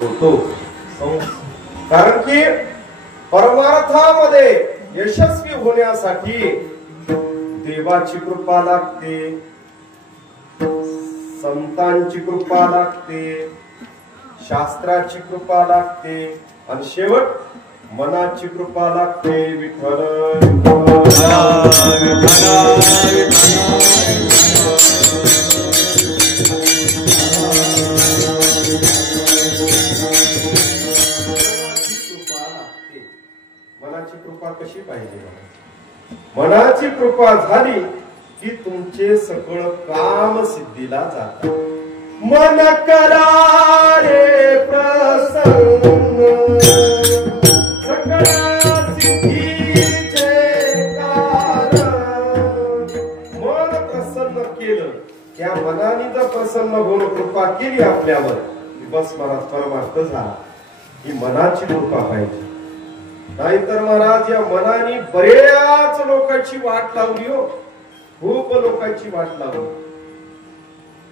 होतो। कारण की परमार्थामध्ये यशस्वी होण्यासाठी देवाची कृपा लागते, संतांची कृपा लागते, शास्त्राची कृपा लागते आणि शेवट मनाची कृपा लागते। विठ्ठल मनाची कृपा कशी पाहिजे? मनाची कृपा झाली की तुमचे सकळ काम सिद्धीला जातात। मन करा रे प्रसन्न सकळ सिद्धीचे कारण। मन प्रसन्न केलं, त्या मनाने जर प्रसन्न होऊन कृपा केली आपल्यावर, बस महाराज परमार्थ झाला। ही मनाची कृपा पाहिजे। नाहीतर महाराज या मनाने बऱ्याच लोकांची वाट लावली हो, खूप लोकांची वाट लावली।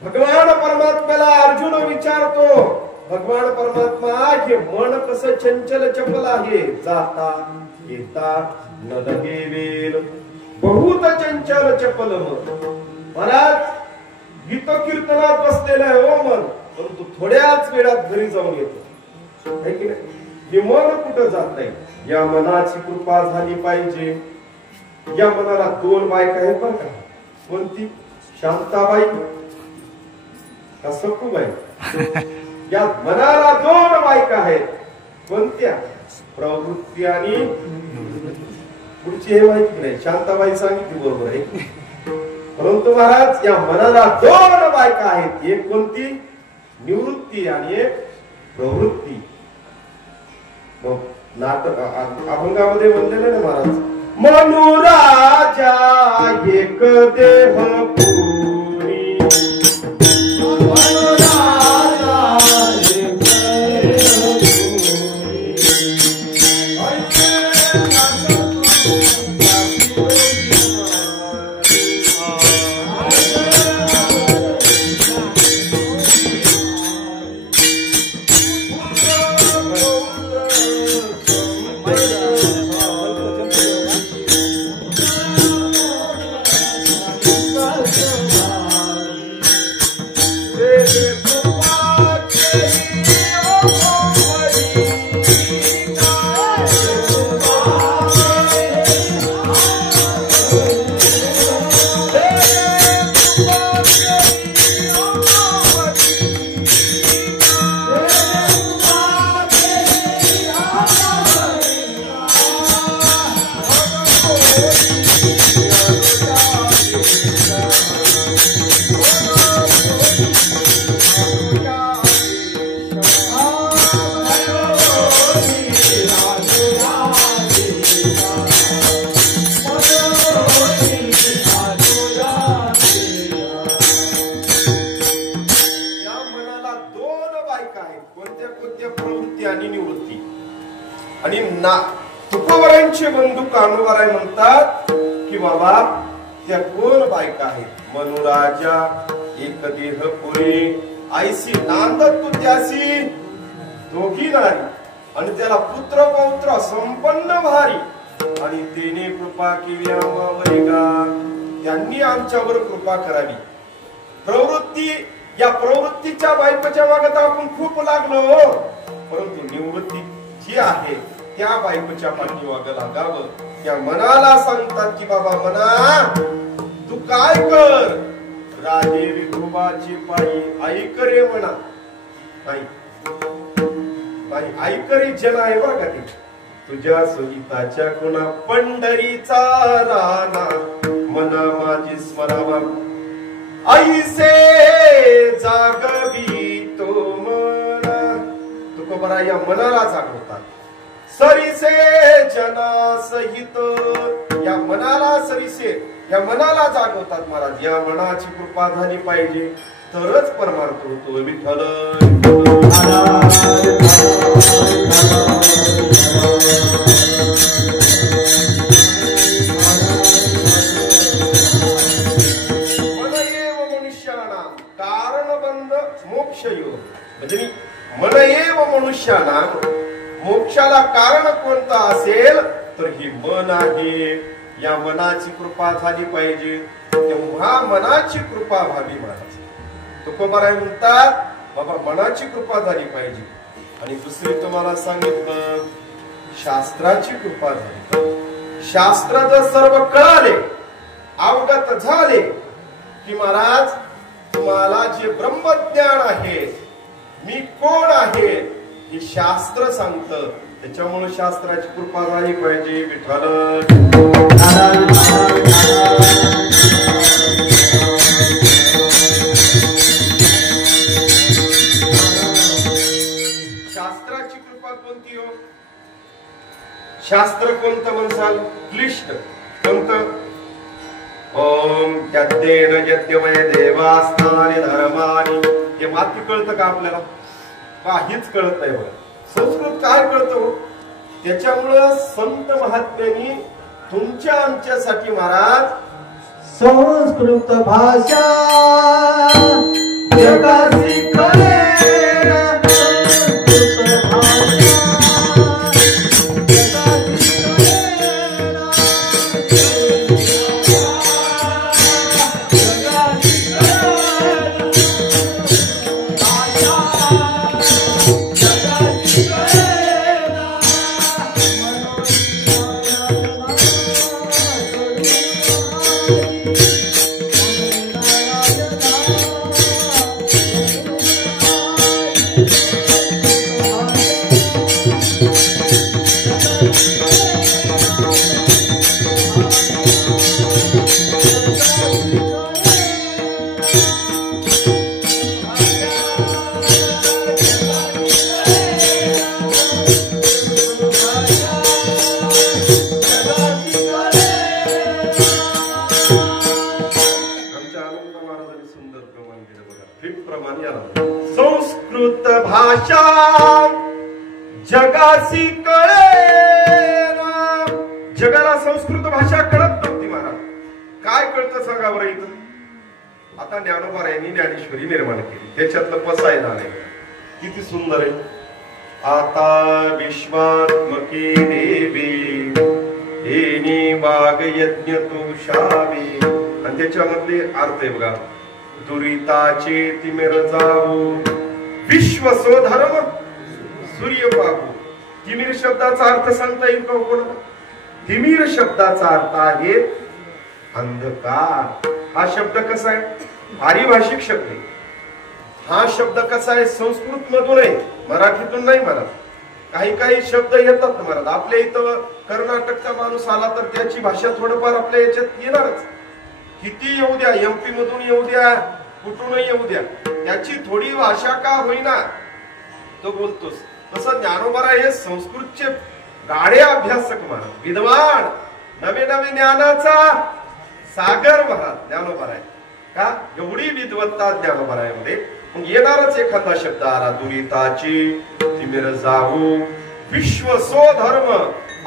भगवान परमात्म्याला अर्जुन विचारतो, भगवान परमात्मा हे मन कसं चंचल चपल आहे, जाता येता न लगे वेल, बहुत चंचल चपल मन। महाराज गीत कीर्तनात बसलेलं आहे हो मन, परंतु थोड्याच वेळात घरी जाऊन येतो, है की नाही? हे मन कुठं जात नाही। या मनाची कृपा झाली पाहिजे। या मनाला दोन बायका आहेत बरं का, कोणती? शांताबाई का सखूबाई? या मनाला दोन बायका आहेत, कोणत्या? प्रवृत्ती आणि पुढची हे माहिती नाही, शांताबाई सांगितली बरोबर आहे। परंतु महाराज या मनाला दोन बायका आहेत, एक कोणती? निवृत्ती आणि एक प्रवृत्ती। नाटक अभंगामध्ये म्हणलेलं ना महाराज, मनुराजा एक देह पुरी, मनुराजा एक देह तुकोबरांचे बंधू कानुबाराय म्हणतात की बाबा त्या कोण बायका आहेत? मनुराजा एक देह पुरे, आईसी नांदत तू त्यासी दोघी नारी, आणि त्याला पुत्र पौत्र संपन्न भारी, आणि तेने कृपा केली आम्हावरी गा, त्यांनी आमच्यावर कृपा करावी। प्रवृत्ती, या प्रवृत्तीच्या बायकोच्या मागत आपण खूप लागलो, परंतु निवृत्ती जी आहे त्या बायकोच्या पाठीमागे लागावं। त्या मनाला सांगतात की बाबा मना तू काय कर, राजे विठोबाची पायी ऐक रे म्हणा, ऐकरी जन आहे बरं का ते, तुझ्या सहिताच्या कुणा पंढरीचा राणा, मना माझी स्मरावा ऐसे जागवी तो मना। तुकोबरा या मनाला जागवतात। सरिसे जना सहित, या मनाला सरिसे, या मनाला जागवतात महाराज। या मनाची कृपा झाली पाहिजे तरच परमार्थ होतो। विठ्ठल मनुष्याना कारणबंध मोक्षयोग, म्हणजे मन एव मनुष्याला मोक्षाला कारण कोणता असेल तर ही मन आहे. या मनाची कृपा झाली पाहिजे. तेव्हा मनाची कृपा व्हावी महाराज. तुकोबाराय म्हणतात बाबा मनाची कृपा झाली पाहिजे. आणि दुसरी तुम्हाला सांगितलं शास्त्राची कृपा झाली. शास्त्र जर सर्व कळाले अवगत झाले की महाराज तुम्हाला जे ब्रह्मज्ञान आहे मी कोण आहे हे शास्त्र सांगतं. त्याच्यामुळे शास्त्राची कृपा झाली पाहिजे. विठ्ठल शास्त्राची कृपा कोणती हो? शास्त्र कोणतं म्हणसाल? क्लिष्ट कोणतं? ओम यद्येन यद्यमय देवास्तानि धर्मानि. हे माती कळतं का आपल्याला? काहीच कळत नाही बघा. संस्कृत काय कळतं? त्याच्यामुळं संत महात्म्यांनी तुमच्या आमच्यासाठी महाराज संस्कृत भाषा जगाची कळे. संस्कृत भाषा जगासी कळेना. जगाला संस्कृत भाषा कळत नव्हती महाराज. काय कळतं सांगा बरं इथं? आता ज्ञानोबारायांनी ज्ञानेश्वरी निर्माण केली. त्याच्यातलं पसायदान आहे किती सुंदर आहे. आता विश्वात्मकी देवी हेनी वाग यज्ञ तुषावी. आणि त्याच्यामधले अर्थ आहे बघा. दुरिताचे तिमिर जाऊ विश्व स्वधर्म सूर्य पाहू. तिमिर शब्दाचा अर्थ सांगता येईल का कोणाला? तिमिर शब्दाचा अर्थ आहे अंधकार. हा शब्द कसा आहे? पारिभाषिक शब्द आहे. हा शब्द कसा आहे? संस्कृत मधून आहे, मराठीतून नाही. मला काही काही शब्द येतात मला. आपल्या इथं कर्नाटकचा माणूस आला तर त्याची भाषा थोडंफार आपल्या याच्यात येणारच. किती येऊ द्या, एमपी मधून येऊ द्या, कुठूनही येऊ द्या, त्याची थोडी भाषा का होईना तो बोलतोस. तसं ज्ञानोबाराय हे संस्कृतचे गाडे अभ्यासक महाराज, विद्वान, नवे नवे ज्ञानाचा सागर महाराज ज्ञानोबाराय. का एवढी विद्वत्ता ज्ञानोबारायमध्ये. मग येणारच एखादा शब्द आला. दुरिताची तिमिर जाऊ विश्व स्वधर्म.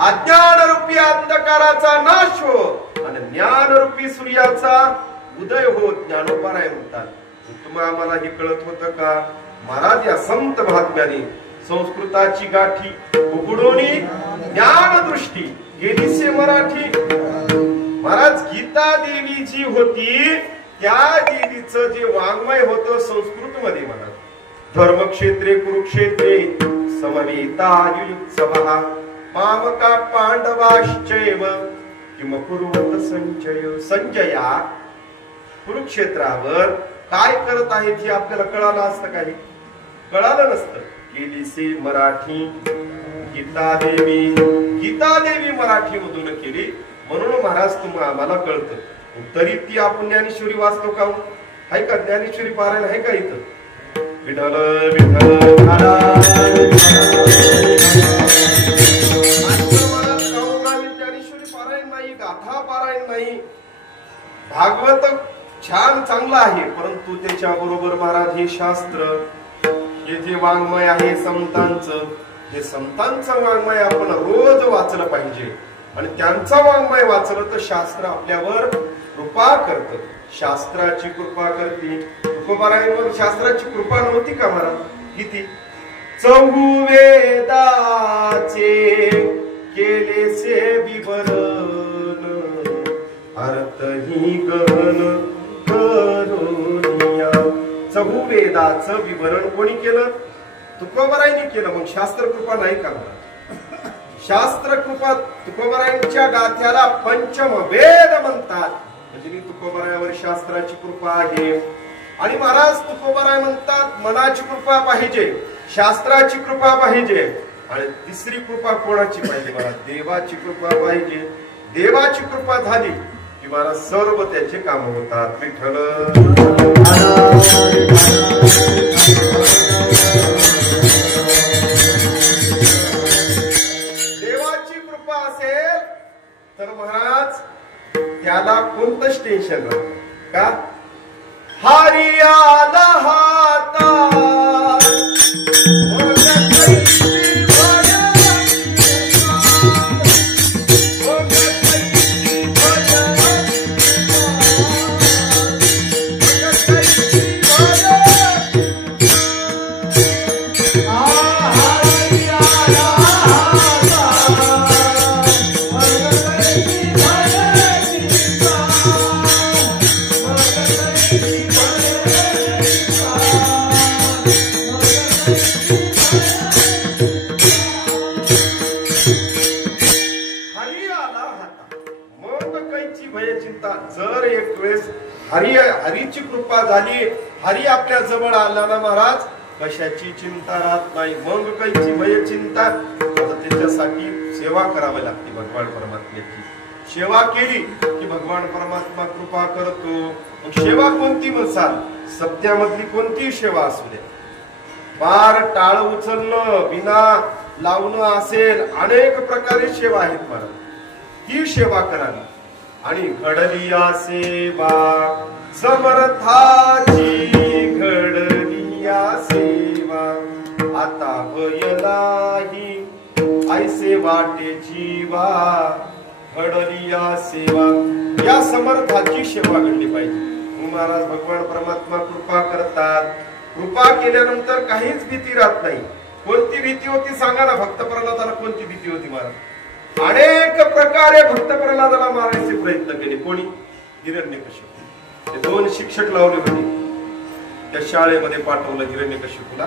अज्ञान रूपी अंधकाराचा नाश हो आणि ज्ञान रूपी सूर्याचा उदय हो. ज्ञानोबाराय म्हणतात. तुम्हाला आम्हाला हे कळत होतं का महाराज? या संत महात्म्याने संस्कृताची गाठी उघडोनी ज्ञान दृष्टी गेलीसे मराठी. महाराज गीता देवी जी होती त्या देवीचं जे वाङ्मय होतं संस्कृत मध्ये महाराज. धर्मक्षेत्रे कुरुक्षेत्रे समवेता युयुत्सवः पावका पांडवाश्चैव किम कुर्वत संजय. संजया कुरुक्षेत्रावर काय करत आहेत हे आपल्याला कळालं असतं? काही कळालं नसतं. केलीसे मराठी गीता देवी मराठी मधून केली म्हणून महाराज तुम्हाला आम्हाला कळतं. तरी ती आपण ज्ञानेश्वरी वाचतो का? आहे का ज्ञानेश्वरी पारायण आहे का इथं? विठ्ठल विठ्ठल ज्ञानेश्वरी पारायण नाही, गाथा पारायण नाही. भागवत छान चांगला आहे परंतु त्याच्या बरोबर महाराज हे शास्त्र, हे जे वाङ्मय आहे संतांचं, हे संतांचं वाङ्मय आपण रोज वाचलं पाहिजे. आणि त्यांचा वाङ्मय वाचलं तर शास्त्र आपल्यावर कृपा करतं. शास्त्राची कृपा करते. तुकोबारायांवर शास्त्राची कृपा नव्हती का महाराज? किती चहू वेदाचे केलेसे विवरण अर्थही गहन करुनिया। चहू वेदाचं विवरण कोणी केलं? तुकोबरायांनी केलं। मग शास्त्र कृपा नाही करणार। शास्त्र कृपा तुकोबरायांच्या गाथ्याला पंचम वेद म्हणतात। म्हणजे मी तुकोबरायावर शास्त्राची कृपा आहे। आणि महाराज तुकोबराय म्हणतात मनाची कृपा पाहिजे, शास्त्राची कृपा पाहिजे, आणि तिसरी कृपा कोणाची पाहिजे? मला देवाची कृपा पाहिजे। देवाची कृपा झाली की मला सर्व त्याचे काम होतात। विठ्ठल देवाची कृपा असेल तर महाराज त्याला कोणतंच टेन्शन राहत का? हरी आला हातात जर एक वेळेस हरीची कृपा झाली, हरी आपल्या जवळ आला ना महाराज, कशाची चिंता राहत नाही। मग काहीची भय चिंता, आता त्याच्यासाठी सेवा करावी लागते। भगवान परमात्म्याची सेवा केली की भगवान परमात्मा कृपा करतो। मग सेवा कोणती म्हणसाल? सत्यामधली कोणती सेवा असू दे, पार टाळ उचलणं, बिना लावणं असेल, अनेक प्रकारे सेवा आहेत महाराज, ती सेवा करावी। आणि घडलिया सेवा समर्थाची, घडलिया सेवा आता भयलाही ऐसे वाटे जीवा। घडलिया सेवा, या समर्थाची सेवा घडली पाहिजे। महाराज भगवान परमात्मा कृपा करतात। कृपा केल्यानंतर काहीच भीती राहत नाही। कोणती भीती होती सांगा ना? भक्त प्रल्हादाला कोणती भीती होती महाराज? अनेक प्रकारे भक्त प्रल्हादाला मारायचे प्रयत्न केले। कोणी? हिरण्यकशिपू। ते 2 शिक्षक लावले होते, त्या शाळेमध्ये पाठवलं हिरण्यकशिपूला।